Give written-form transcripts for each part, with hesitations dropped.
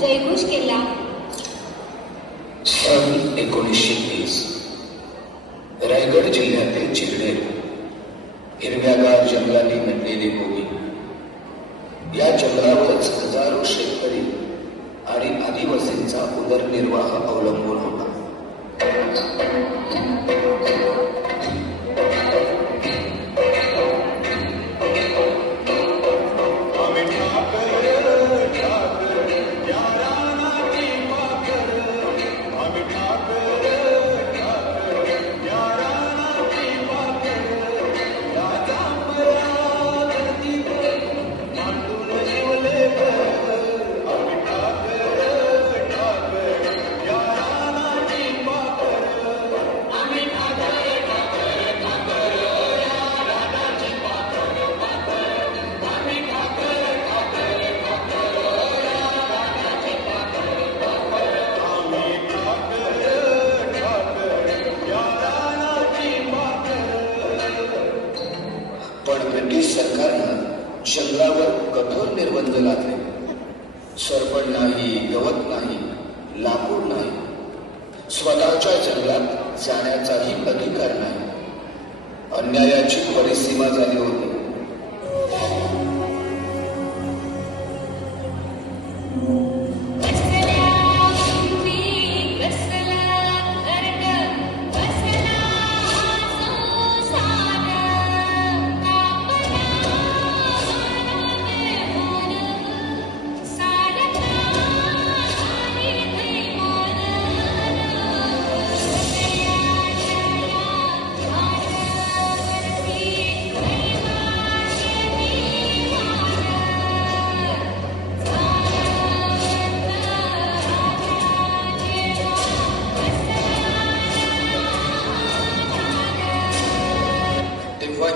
जयघोष केला. सन 1930 रायगड जिल्ह्यातील चिरडेर हिरव्यागार जंगलांनी नटलेली भूमी. या जंगलावरच हजारो शेतकरी आणि आदिवासींचा उदरनिर्वाह अवलंबून होता. ब्रिटिश सरकारनं जंगलावर कठोर निर्बंध लादले. सरपण नाही, गवत नाही, लाकूड नाही, स्वतःच्या जंगलात जाण्याचाही अधिकार नाही. अन्यायाची परिसीमा झाली होती.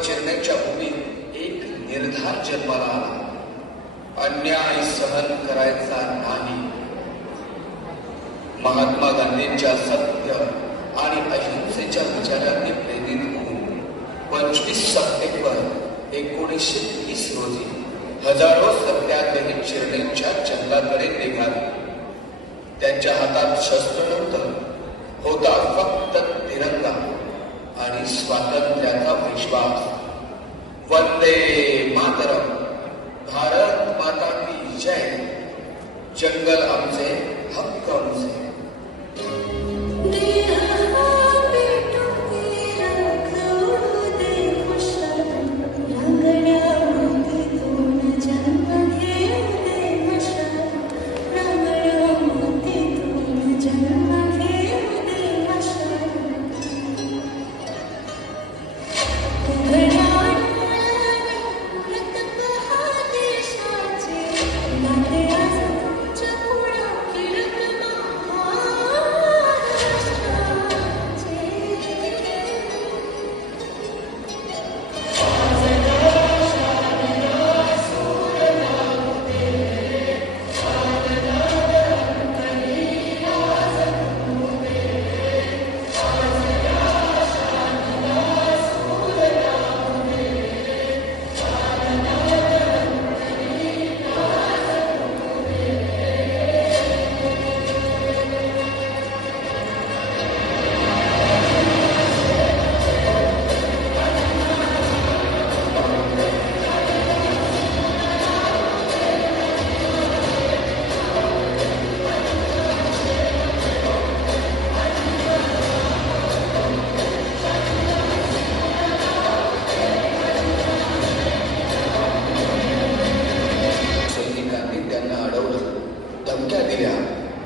चिरण्याच्या भूमीत एक निर्धार जन्माला आला. अन्याय सहन करायचा नाही. महात्मा गांधींच्या सत्य आणि अहिंसेच्या विचारांनी प्रेरित होऊन 25 सप्टेंबर 1930 रोजी हजारो सत्याग्रही चिरण्याच्या जंगलाकडे निघाले. त्यांच्या हातात शस्त्र नव्हतं, होता फक्त तिरंगा आणि स्वातंत्र्याचा विश्वास. वंदे मातरम, भारत माता की जय. जंगल आमचे, हक्क आमचे.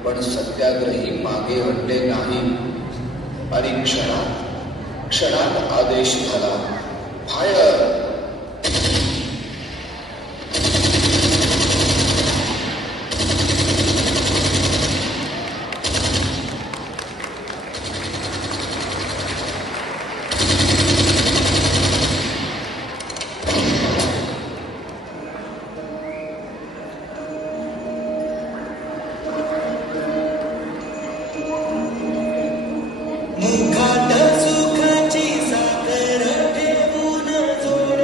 पण सत्याग्रही मागे हटले नाही आणि क्षणात आदेश झाला, फायर. मुखात सुखाची साखर ठेवून जोड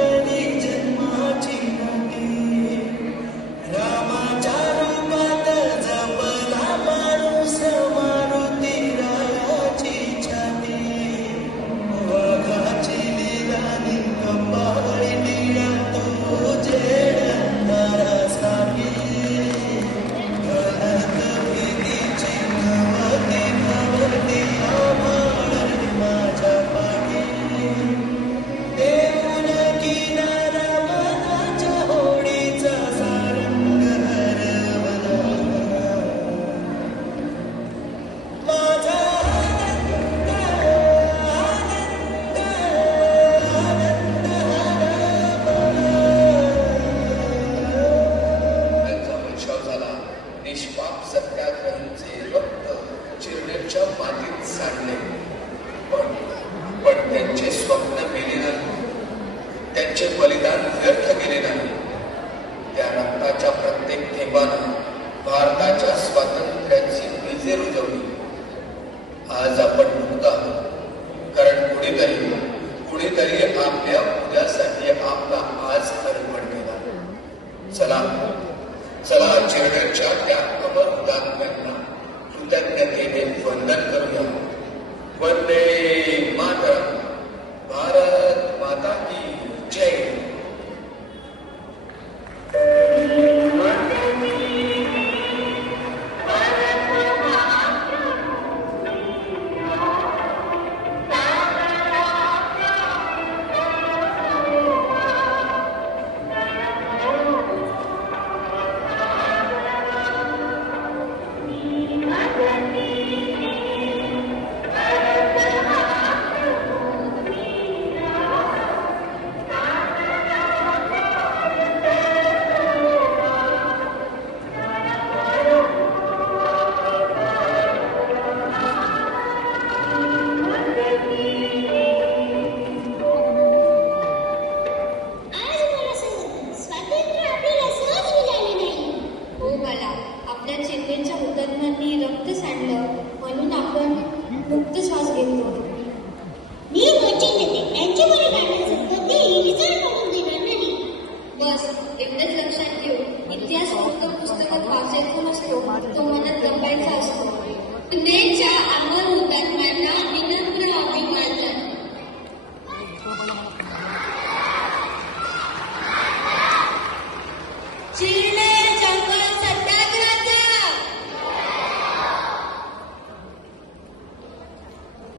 सांडले, पण त्यांचे स्वप्न मेले नाही, त्यांचे बलिदान व्यर्थ गेले नाही. त्या रक्ताच्या प्रत्येक थेंबानं भारताच्या स्वातंत्र्याची बीजे रुजवली. आज आपण मुक्त आहोत, कारण कुणीतरी आपल्या उद्यासाठी आपला आज अर्पण केला. चला चेहऱ्याच्या त्या अमर हुतात्म्यांना कृतज्ञतेने वंदन करूया. वंदे मातरम. भारत माता की जय. Chile.